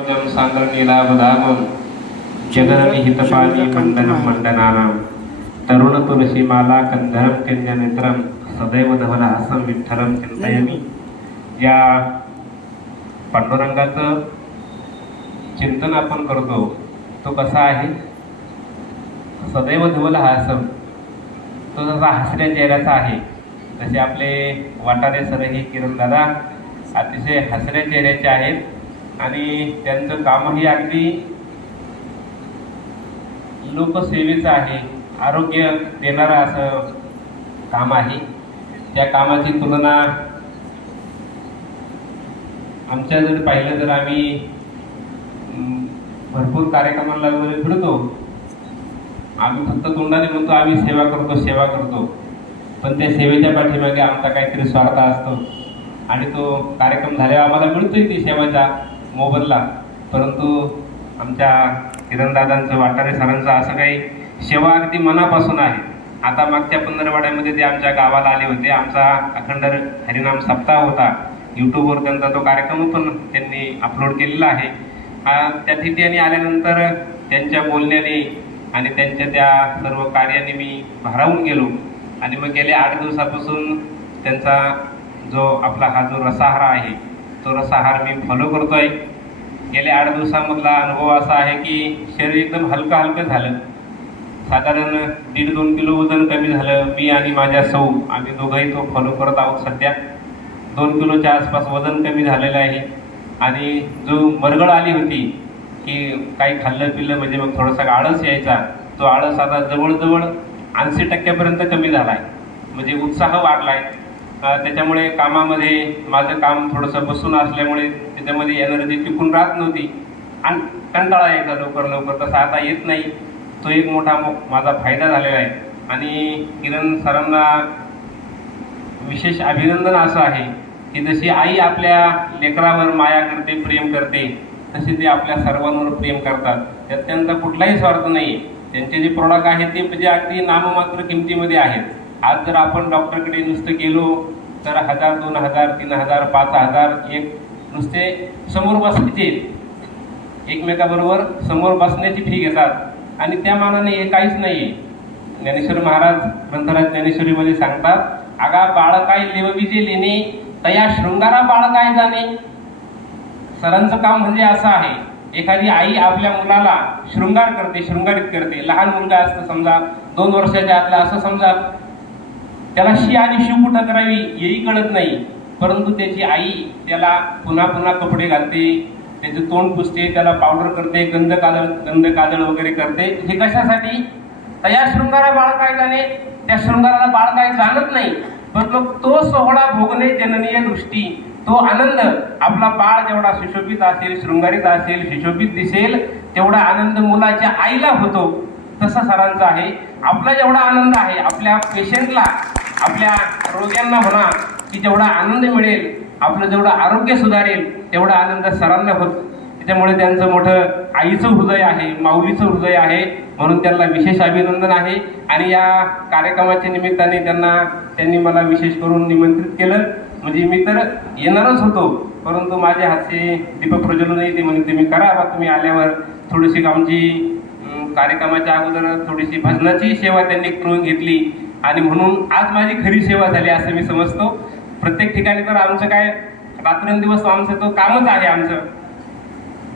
सान्द्रनीलाभदामं जगरनिहितपाली मण्डनं मण्डनानां तरुणतुलसीमाला कन्धरं किञ्जनेत्रं सदैव धवलहासं विठ्ठलम चिंतयमी या पांडुरंगाचं चिंतन आपण करतो तो कसा आहे सदैव धवल धवलहासं तो जसा हसऱ्या चेहऱ्याचा आहे तसे आपले वाटारे सर हे किरण दादा अतिशय हसऱ्या चेहऱ्याचे आहेत आणि त्यांचं कामही अगदी लोकसेवेचं आहे. आरोग्य देणारं असं काम आहे. त्या कामाची तुलना आमच्या जर पाहिलं तर आम्ही भरपूर कार्यक्रमाला वगैरे फिरतो. आम्ही फक्त तोंडाने म्हणतो आम्ही सेवा करतो सेवा करतो. पण त्या सेवेच्या पाठीमागे आमचा काहीतरी स्वार्थ असतो. आणि तो कार्यक्रम झाल्यावर आम्हाला मिळतोय ती सेवाचा. मोबदला. परंतु आमच्या किरणदादांचं वाटारे सरांचं असं काही सेवा अगदी मनापासून आहे. आता मागच्या पंधरवाड्यामध्ये ते आमच्या गावाला आले होते. आमचा अखंड हरिनाम सप्ताह होता. यूट्यूबवर त्यांचा तो कार्यक्रम पण त्यांनी अपलोड केलेला आहे. त्या ठिकाणी आल्यानंतर त्यांच्या बोलण्याने आणि त्यांच्या त्या सर्व कार्याने मी भारावून गेलो. आणि मग गेल्या आठ दिवसापासून त्यांचा जो आपला हा जो रसाहारा आहे तो रसाहार मी फॉलो करतो आहे गेल्या आठ दिवसामधला अनुभव असा आहे की शरीर एकदम हलकं हलकं झालं. साधारण दीड दोन किलो वजन कमी झालं मी आणि माझ्या सौ आम्ही दोघंही तो फॉलो करत आहोत सध्या. दोन किलोच्या आसपास वजन कमी झालेलं आहे. आणि जो मरगळ आली होती की काही खाल्लं पिल्लं म्हणजे मग थोडासा आळस यायचा तो आळस आता जवळजवळ ऐंशी टक्क्यापर्यंत कमी झाला आहे म्हणजे उत्साह वाढला आहे त्याच्यामुळे कामामध्ये माझं काम थोडंसं बसून असल्यामुळे त्याच्यामध्ये एनर्जी टिकून राहत नव्हती. आणि कंटाळा यायचा लवकर लवकर. तसा आता येत नाही. तो एक मोठा मो- माझा फायदा झालेला आहे. आणि किरण सरांना विशेष अभिनंदन असं आहे की जशी आई आपल्या लेकरावर माया करते प्रेम करते तसे ते आपल्या सर्वांवर प्रेम करतात. त्यात त्यांचा कुठलाही स्वार्थ नाही त्यांचे जे प्रोडक्ट आहेत ते म्हणजे अगदी नाममात्र किमतीमध्ये आहेत. आज जर आपण डॉक्टरकडे नुसतं गेलो तर हजार दोन हजार तीन हजार पाच हजार एक नुसते समोर बसायचे एकमेकाबरोबर समोर बसण्याची फी घेतात. आणि त्या मानाने हे काहीच नाही ज्ञानेश्वर महाराज ग्रंथराज ज्ञानेश्वरीमध्ये सांगतात आगा बाळकाय लेवविजे लेणे तया शृंगारा बाळकाय जाणे. सरांचं काम म्हणजे असं आहे एखादी आई आपल्या मुलाला शृंगार करते शृंगारित करते. लहान मुलगा असतं समजा दोन वर्षाच्या आतला असं समजा त्याला शी आणि शिव कुठं करावी हेही कळत नाही. परंतु त्याची आई त्याला पुन्हा पुन्हा कपडे घालते त्याचं तोंड पुसते त्याला पावडर करते गंध काजळ गंध काजळ वगैरे करते. हे कशासाठी? या शृंगारा बाळ काय जाणे त्या शृंगाराला बाळ काय जाणत नाही पण मग तो सोहळा भोगणे जननीय दृष्टी तो आनंद. आपला बाळ जेवढा सुशोभित असेल शृंगारित असेल सुशोभित दिसेल तेवढा आनंद मुलाच्या आईला होतो. तसा सरांचा आहे. आपला जेवढा आनंद आहे आपल्या पेशंटला आपल्या रोग्यांना म्हणा की जेवढा आनंद मिळेल आपलं जेवढं आरोग्य सुधारेल तेवढा आनंद सरांना होत. त्याच्यामुळे त्यांचं मोठं आईचं हृदय आहे माऊलीचं हृदय आहे म्हणून त्यांना विशेष अभिनंदन आहे. आणि या कार्यक्रमाच्या निमित्ताने त्यांना त्यांनी मला विशेष करून निमंत्रित केलं. म्हणजे मी तर येणारच होतो परंतु माझ्या हातचे दीपक प्रज्वलनही ते म्हणजे तुम्ही करा बा तुम्ही आल्यावर थोडीशी आमची कार्यक्रमाच्या अगोदर थोडीशी भजनाची सेवा त्यांनी करून घेतली. आणि म्हणून आज माझी खरी सेवा झाली असं मी समजतो. प्रत्येक ठिकाणी तर आमचं काय रात्रंदिवस आमचं तो कामच आहे आमचं.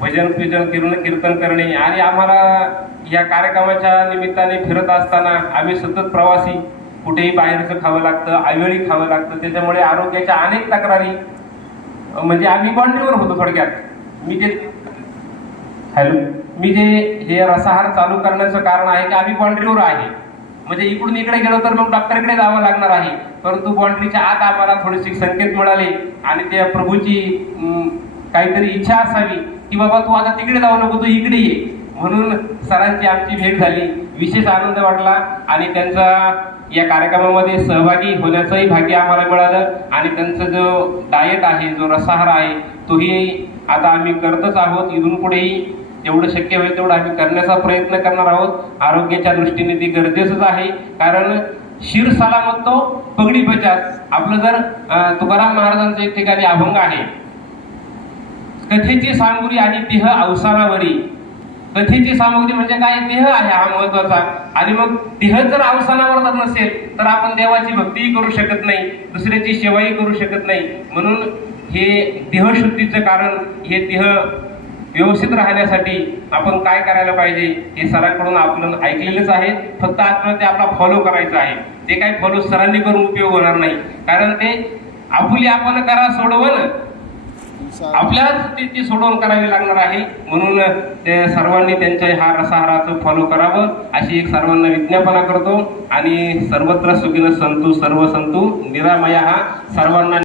भजन पूजन किरण कीर्तन करणे आणि आम्हाला या कार्यक्रमाच्या निमित्ताने फिरत असताना आम्ही सतत प्रवासी कुठेही बाहेरचं खावं लागतं आवेळी खावं लागतं त्याच्यामुळे आरोग्याच्या अनेक तक्रारी म्हणजे आम्ही बाउंड्रीवर होतो थोडक्यात. मी जे हॅलो? मी जे हे रसाहार चालू करण्याचं कारण आहे की आम्ही बाउंड्रीवर आहे. म्हणजे इकडून इकडे गेलो तर मग डॉक्टरकडे जावं लागणार आहे. परंतु बाउंड्रीच्या आत आम्हाला थोडेसे संकेत मिळाले आणि त्या प्रभूची काहीतरी इच्छा असावी की बाबा तू आता तिकडे जाऊ नको तू इकडे ये. म्हणून सरांची आमची भेट झाली. विशेष आनंद वाटला आणि त्यांचा या कार्यक्रमामध्ये सहभागी होण्याचंही भाग्य आम्हाला मिळालं. आणि त्यांचा जो डाएट आहे जो रसाहार आहे तोही आता आम्ही करतच आहोत. इथून पुढेही जेवढं शक्य होईल तेवढं आम्ही करण्याचा प्रयत्न करणार आहोत. आरोग्याच्या दृष्टीने ती गरजेचंच आहे. कारण शिर सलामत तो पगडी बचात आपलं जर तुकाराम महाराजांचं एक ठिकाणी अभंग आहे. कथेची सामग्री आणि देह अवसानावरी. कथेची सामग्री म्हणजे काय? देह आहे हा महत्त्वाचा आणि मग देह जर अवसानावर जर नसेल तर आपण देवाची भक्तीही करू शकत नाही. दुसऱ्याची सेवाही करू शकत नाही. म्हणून हे देहशुद्धीचं कारण हे देह व्यवस्थित राहण्यासाठी आपण काय करायला पाहिजे हे सरांकडून आपण ऐकलेलंच आहे. फक्त आपल्याला ते आपला फॉलो करायचं आहे. ते काय फॉलो सरांनी करून उपयोग होणार नाही. कारण ते आपुली आपण करा सोडवण. आपल्यालाच ते ती करावी लागणार आहे. म्हणून ते सर्वांनी त्यांच्या हा रसाहाराचं फॉलो करावं. अशी एक सर्वांना विज्ञापना करतो. आणि सर्वत्र सुखीनं संतू सर्व संतू निरामया हा सर्वांना